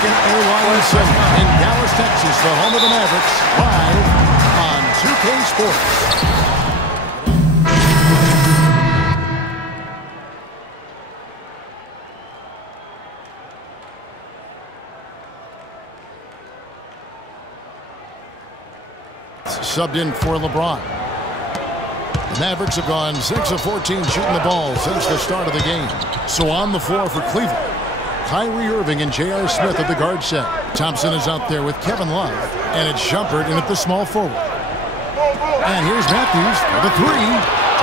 Second A-Line Center in Dallas, Texas, the home of the Mavericks, live on 2K Sports. Subbed in for LeBron. The Mavericks have gone 6 of 14 shooting the ball since the start of the game. So on the floor for Cleveland, Kyrie Irving and J.R. Smith at the guard set. Thompson is out there with Kevin Love, and it's Shumpert in at the small forward. And here's Matthews for the three.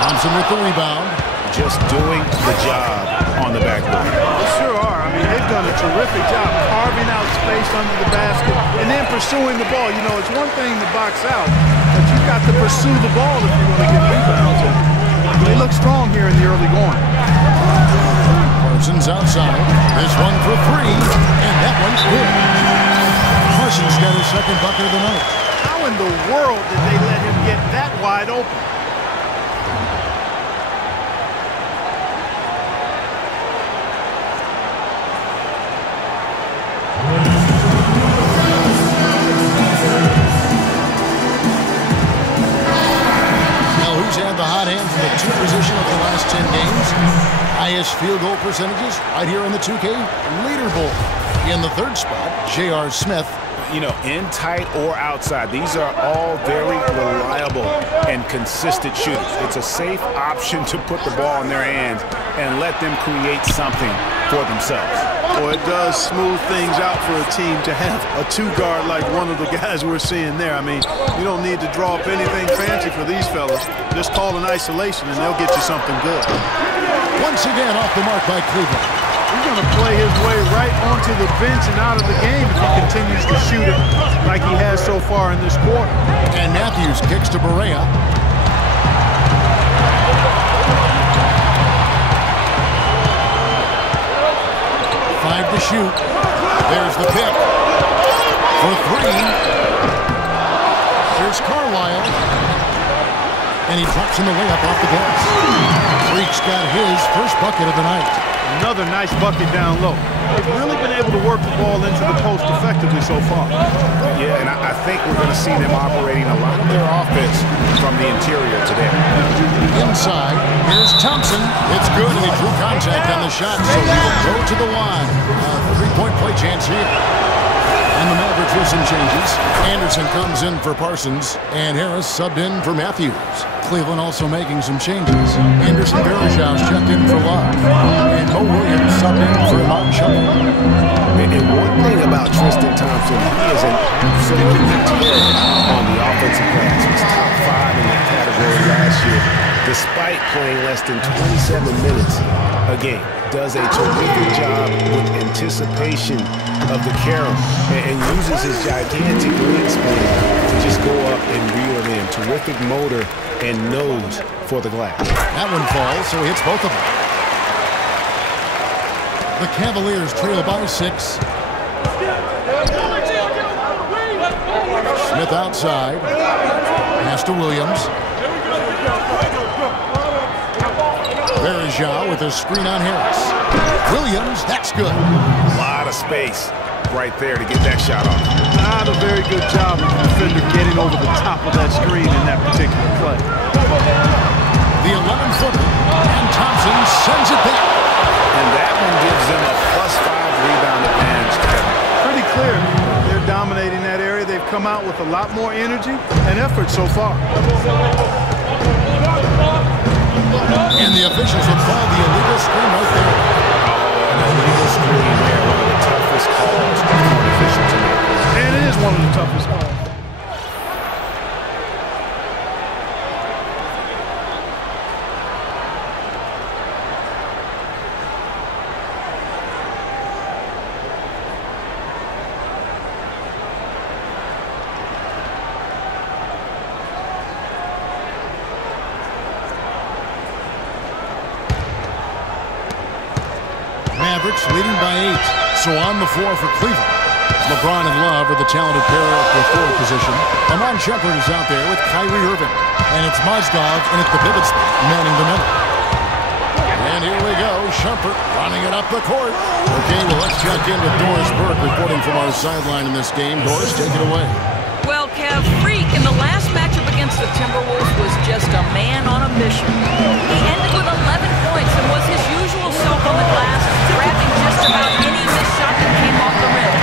Thompson with the rebound. Just doing the job on the backboard. They sure are. I mean, they've done a terrific job carving out space under the basket and then pursuing the ball. You know, it's one thing to box out, but you've got to pursue the ball if you want to get rebounds. And they look strong here in the early going. Parsons outside. This one for three, and that one's good. Parsons got his second bucket of the night. How in the world did they let him get that wide open? Had the hot hand from the two position of the last 10 games. Highest field goal percentages right here in the 2K leaderboard. In the third spot, J.R. Smith. You know, in tight or outside, these are all very reliable and consistent shooters. It's a safe option to put the ball in their hands and let them create something for themselves. Well, it does smooth things out for a team to have a two-guard like one of the guys we're seeing there. I mean, you don't need to draw up anything fancy for these fellas. Just call an isolation and they'll get you something good. Once again off the mark by Cleveland. He's going to play his way right onto the bench and out of the game if he continues to shoot it like he has so far in this quarter. And Matthews kicks to Barea. Five to shoot. There's the pick for three. Here's Carlisle. And he drops in the layup off the glass. Freak's got his first bucket of the night. Another nice bucket down low. They've really been able to work the ball into the post effectively so far. Yeah, and I think we're going to see them operating a lot of their offense from the interior today. Inside, here's Thompson. It's good, and he drew contact on the shot, so he will go to the line. Three-point play chance here. And the Mavericks with some changes. Anderson comes in for Parsons, and Harris subbed in for Matthews. Cleveland also making some changes. Anderson Varejau's checked in for Love, and Mo Williams subbed in for Martin Shumpert. And one thing about Tristan Thompson, he is an absolute terror on the offensive glass. He was top 5 in that category last year, despite playing less than 27 minutes a game. Does a terrific job with anticipation of the carry and uses his gigantic wingspan to just go up and reel it in. Terrific motor and nose for the glass. That one falls, so he hits both of them. The Cavaliers trail by 6. Smith outside. Pass to Williams. Varejau with a screen on Harris. Williams, that's good. A lot of space right there to get that shot off. Not a very good job of the defender getting over the top of that screen in that particular play. The 11-footer, and Thompson sends it back. And that one gives them a +5 rebound advantage, Kevin. Pretty clear. They're dominating that area. They've come out with a lot more energy and effort so far. And the officials have called the illegal screen right there. Oh, an illegal screen there. One of the toughest calls for an official to make. And it is one of the toughest calls. Mavericks leading by 8. So on the floor for Cleveland, LeBron and Love are the talented pair at the forward position. Amon Shumpert is out there with Kyrie Irving. And it's Mozgov in at the pivot spot, manning the middle. And here we go. Shumpert running it up the court. Okay, well, let's check in with Doris Burke reporting from our sideline in this game. Doris, take it away. Well, Kev, Freak in the last matchup against the Timberwolves was just a man on a mission. He ended with 11 points and was his usual self on the glass, grabbing just about any missed shot that came off the rim.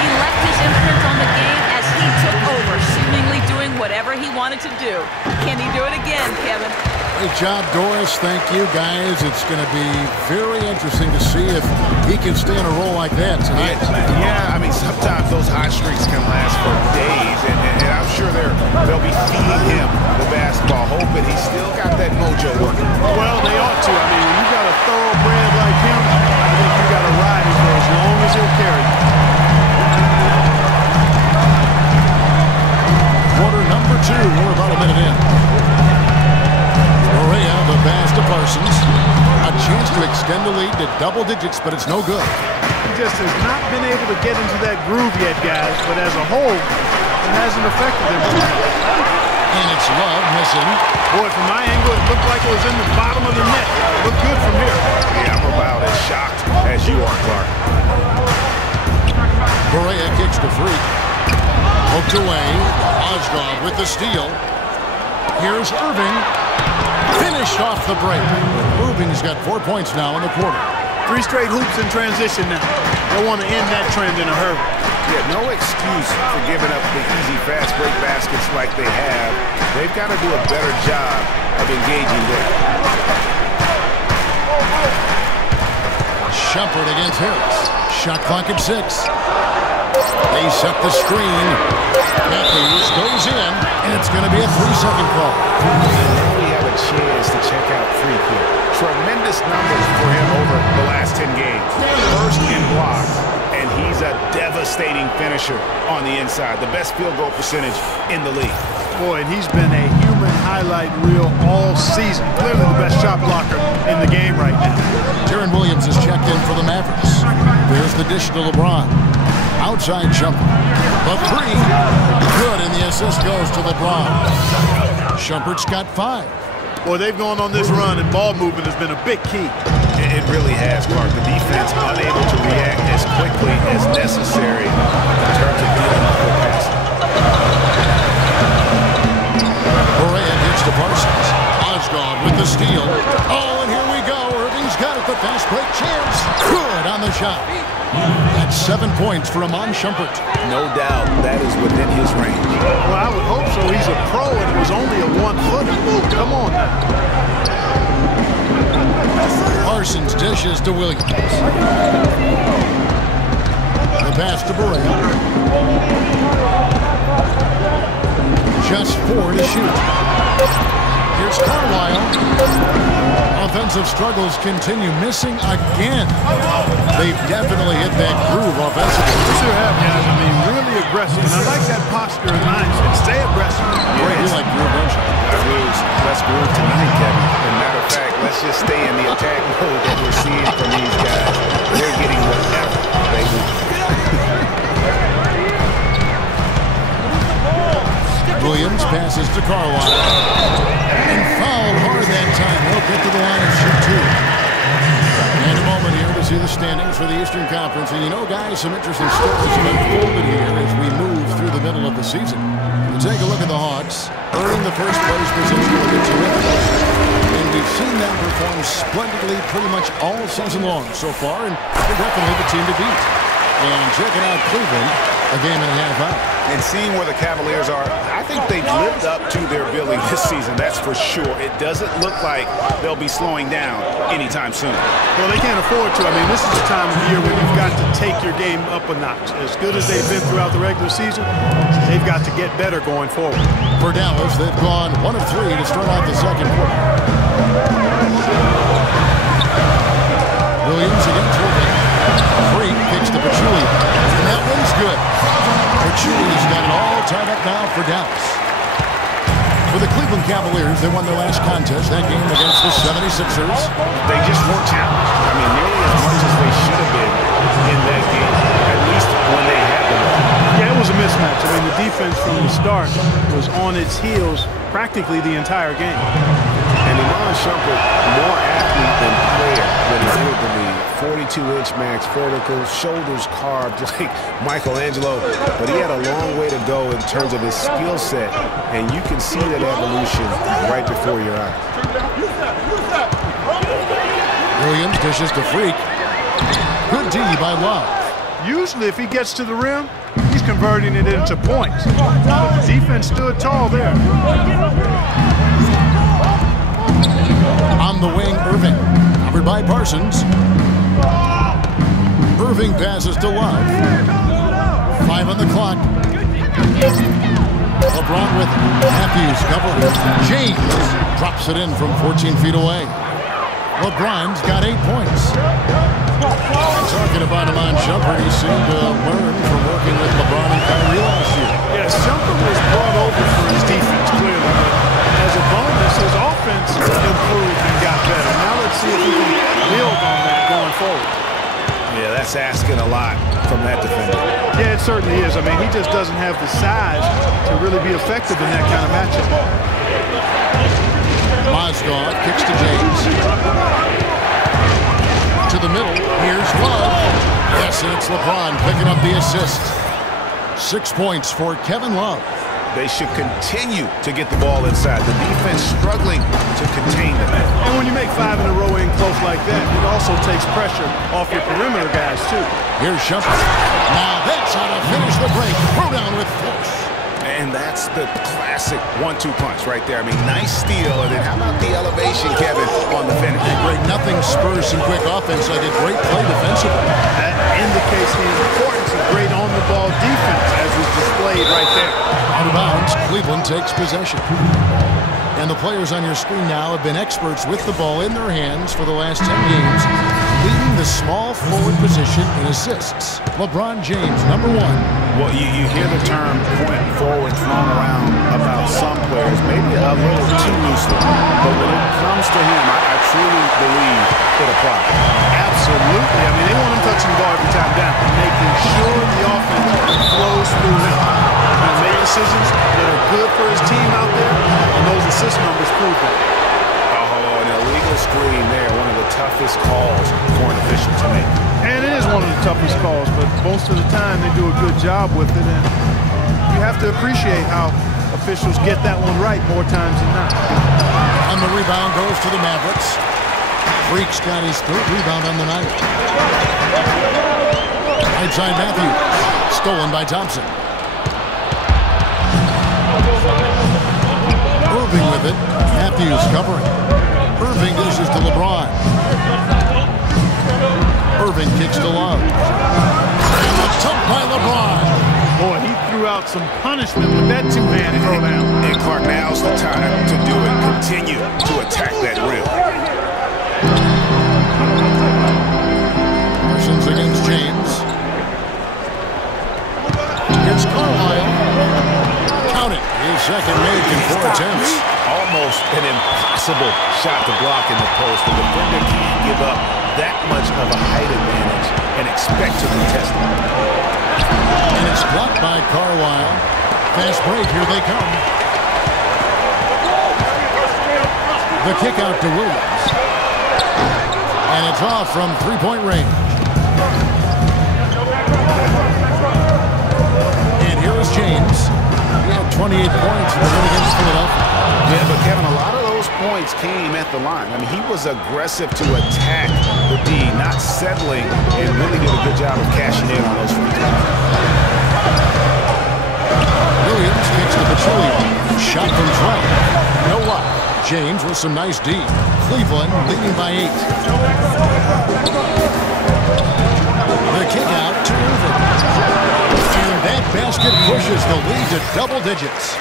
He left his imprint on the game as he took over, seemingly doing whatever he wanted to do. Can he do it again, Kevin? Great job, Doris. Thank you, guys. It's going to be very interesting to see if he can stay in a role like that tonight. Yeah, I mean, sometimes those hot streaks can last for days, and I'm sure they'll be feeding him the basketball, hoping he's still got that mojo working. Well, they ought to. I mean, when you got a thoroughbred like him, I think you got to ride him for as long as he'll carry you. Quarter number 2. We're about a minute in. Correa, the pass to Parsons. A chance to extend the lead to double digits, but it's no good. He just has not been able to get into that groove yet, guys, but as a whole, it hasn't affected him. And it's Love missing. Boy, from my angle, it looked like it was in the bottom of the net. It looked good from here. Yeah, I'm about as shocked as you are, Clark. Correa kicks to Freak. Poked away. Osgood with the steal. Here's Irving. Finished off the break. Irving's got 4 points now in the quarter. 3 straight hoops in transition now. They'll want to end that trend in a hurry. Yeah, no excuse for giving up the easy fast break baskets like they have. They've got to do a better job of engaging there. Shumpert against Harris. Shot clock at 6. They set the screen. Matthews goes in, and it's going to be a 3-second call. Now we have a chance to check out Freak here. Tremendous numbers for him over the last 10 games. First in blocks, and he's a devastating finisher on the inside. The best field goal percentage in the league. Boy, and he's been a human highlight reel all season. Clearly the best shot blocker in the game right now. Jaron Williams is checked in for the Mavericks. There's the dish to LeBron. Outside jumper. The 3. Good, and the assist goes to LeBron. Shumpert's got 5. Boy, they've gone on this run, and ball movement has been a big key. It really has, Clark. The defense unable to react as quickly as necessary in terms of dealing with the pass. Correa gets to Parsons. Osgood with the steal. Oh, and here we go. Irving's got it. The fast break chance. Good on the shot. That's 7 points for Amon Shumpert. No doubt that is within his range. Well, I would hope so. He's a pro, and it was only a 1-footer. Come on now. Parsons dishes to Williams. The pass to Correa. Just 4 to shoot. Here's Carlisle. Offensive struggles continue, missing again. They've definitely hit that groove offensively. They sure have, guys. I mean, really aggressive. And I like that posture and mindset. Stay aggressive. Boy, you like groove, don't you? Let's groove tonight, Kevin. As a matter of fact, let's just stay in the attack mode that we're seeing from these guys. They're getting whatever they want. Williams passes to Carlisle. And fouled hard that time. He'll get to the line and shoot 2. And a moment here to see the standings for the Eastern Conference. And you know, guys, some interesting stories have unfolded here as we move through the middle of the season. We'll take a look at the Hawks, earning the first place position with a terrific. And we've seen them perform splendidly pretty much all season long so far. And they're definitely the team to beat. And checking out Cleveland, a game and a half out. And seeing where the Cavaliers are, I think they've lived up to their billing this season, that's for sure. It doesn't look like they'll be slowing down anytime soon. Well, they can't afford to. I mean, this is the time of year when you've got to take your game up a notch. As good as they've been throughout the regular season, they've got to get better going forward. For Dallas, they've gone 1 of 3 to start out the second quarter. Williams against Irving. Freak kicks to Pachulia. And that one's good. Pachulia's got it all tied up now for Dallas. For the Cleveland Cavaliers, they won their last contest, that game against the 76ers. They just weren't challenged. I mean, nearly as much as they should have been in that game, at least when they had them. Yeah, it was a mismatch. I mean, the defense from the start was on its heels practically the entire game. And Iman Shumpert, more athlete than player when he entered the league. 42-inch max vertical, shoulders carved like Michelangelo, but he had a long way to go in terms of his skill set, and you can see that evolution right before your eyes. Williams dishes to Freak. Good D by Love. Usually if he gets to the rim, he's converting it into points. But the defense stood tall there. On the wing, Irving. Covered by Parsons. Irving passes to Love. 5 on the clock. LeBron with Matthews covering. James drops it in from 14 feet away. LeBron's got 8 points. Talking about Iman Shumpert, he seemed to learn from working with LeBron and Kyrie last year. Yes, Shumpert was brought over for his defense, clearly. As a bonus, his offense improved and got better. Now let's see if he can build on that going forward. Yeah, that's asking a lot from that defender. Yeah, it certainly is. I mean, he just doesn't have the size to really be effective in that kind of matchup. Mozgov kicks to James. To the middle. Here's Love. Yes, and it's LeBron picking up the assist. 6 points for Kevin Love. They should continue to get the ball inside. The defense struggling to contain them. And when you make 5 in a row in close like that, it also takes pressure off your perimeter guys, too. Here's Shumpert. Now that's how to finish the break. Throw down with force. And that's the classic 1-2 punch right there. I mean, nice steal. And then how about the elevation, Kevin, on the finish? Great. Nothing spurs some quick offense like a great play defensively. That indicates the importance of great on-the-ball defense, as was displayed right there. Out of bounds, Cleveland takes possession. And the players on your screen now have been experts with the ball in their hands for the last 10 games, leading the small forward position in assists. LeBron James, number 1. Well, you hear the term point forward thrown around about some players, maybe a little too loosely. But when it comes to him, I truly believe it applies. Absolutely. I mean, they want him touching the ball every time down, making sure the offense flows through him. And make decisions that are good for his team out there, and those assist numbers prove that. Oh, an illegal screen there, one of the toughest calls for an official to make. And it is one of the toughest calls, but most of the time they do a good job with it, and you have to appreciate how officials get that one right more times than not. And the rebound goes to the Mavericks. Freak's got his 3rd rebound on the night. Right side Matthews. Stolen by Thompson. Irving with it. Matthews covering. Irving dishes to LeBron. Irving kicks to Love. And the dunk by LeBron. Boy, he threw out some punishment with that two-hand throwdown. And Clark, now's the time to do it. Continue to attack that rim. Parsons against James. Here's Carlisle. Count it. His second make in 4 attempts. Almost an impossible shot to block in the post. The defender can't give up that much of a height advantage and expect to contest it. And it's blocked by Carlisle. Fast break. Here they come. The kick out to Williams. And it's off from 3-point range. And here is James. He had 28 points in the win against Philadelphia. Yeah, but Kevin, a lot of those points came at the line. I mean, he was aggressive to attack the D, not settling, and really did a good job of cashing in on those free throws. Williams kicks to Petrulio. Shot from 12. No luck. James with some nice D. Cleveland leading by 8. The kick out to Irving. And that basket pushes the lead to double digits.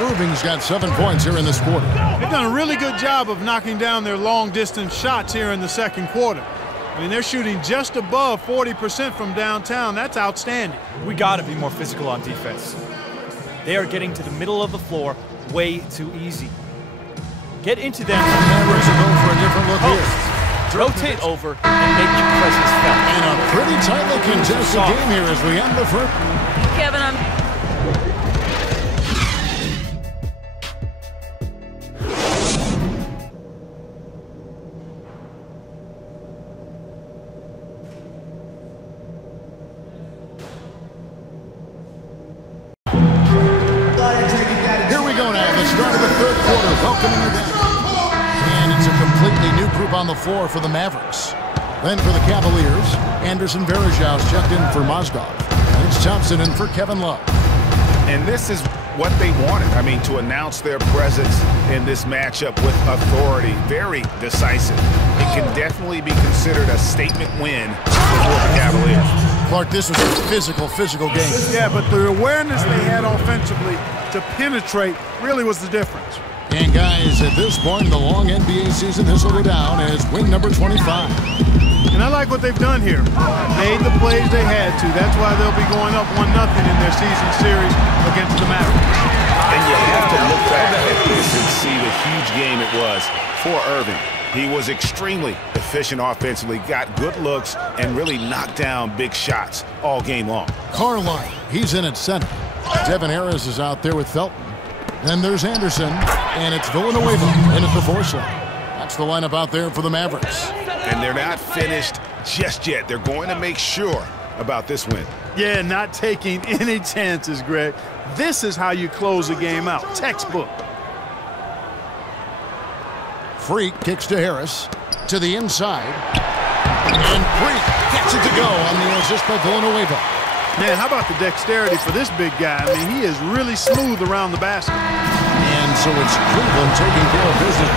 Irving's got 7 points here in this quarter. They've done a really good job of knocking down their long-distance shots here in the second quarter. I mean, they're shooting just above 40% from downtown. That's outstanding. We got to be more physical on defense. They are getting to the middle of the floor way too easy. Get into them. Mavericks will go for a different look here. Rotate over and make your presence felt. And a pretty tightly contested game here as we end the first. Kevin, welcoming you back. And it's a completely new group on the floor for the Mavericks. Then for the Cavaliers, Anderson Varejão's checked in for Mozgov. And it's Thompson in for Kevin Love. And this is what they wanted. I mean, to announce their presence in this matchup with authority, very decisive. It can definitely be considered a statement win for the Cavaliers. Clark, this was a physical game. Yeah, but the awareness they had offensively to penetrate really was the difference. And guys, at this point in the long NBA season, this will go down as win number 25. And I like what they've done here. Made the plays they had to. That's why they'll be going up 1-0 in their season series against the Mavericks. And you have to look back at this and see the huge game it was for Irving. He was extremely efficient offensively, got good looks, and really knocked down big shots all game long. Carline, he's in at center. Devin Harris is out there with Felton. Then there's Anderson, and it's Villanueva in at the 4 slot. That's the lineup out there for the Mavericks. And they're not finished just yet. They're going to make sure about this win. Yeah, not taking any chances, Greg. This is how you close a game out. Textbook. Freak kicks to Harris, to the inside. And Freak gets it to go on the assist by Villanueva. Man, how about the dexterity for this big guy? I mean, he is really smooth around the basket. And so it's Cleveland taking care of business.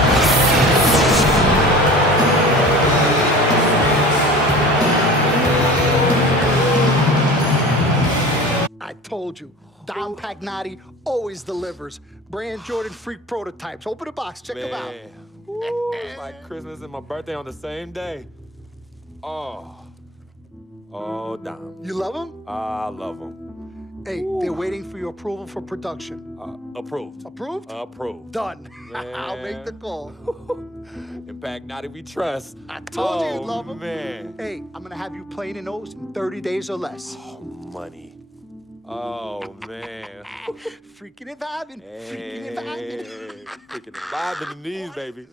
I told you, Dom Pagnotti always delivers. Brand Jordan Freak prototypes. Open the box, check them out. Woo, it's like Christmas and my birthday on the same day. Oh, Dom. You love them? I love them. Hey, they're waiting for your approval for production. Approved. Approved? Approved. Done. I'll make the call. In Pagnotti we trust. I told you you'd love them. Man. Hey, I'm going to have you playing in those in 30 days or less. Oh, money. Oh, man. Freaking and vibing. Freaking and vibing. Freaking and vibing in these, baby.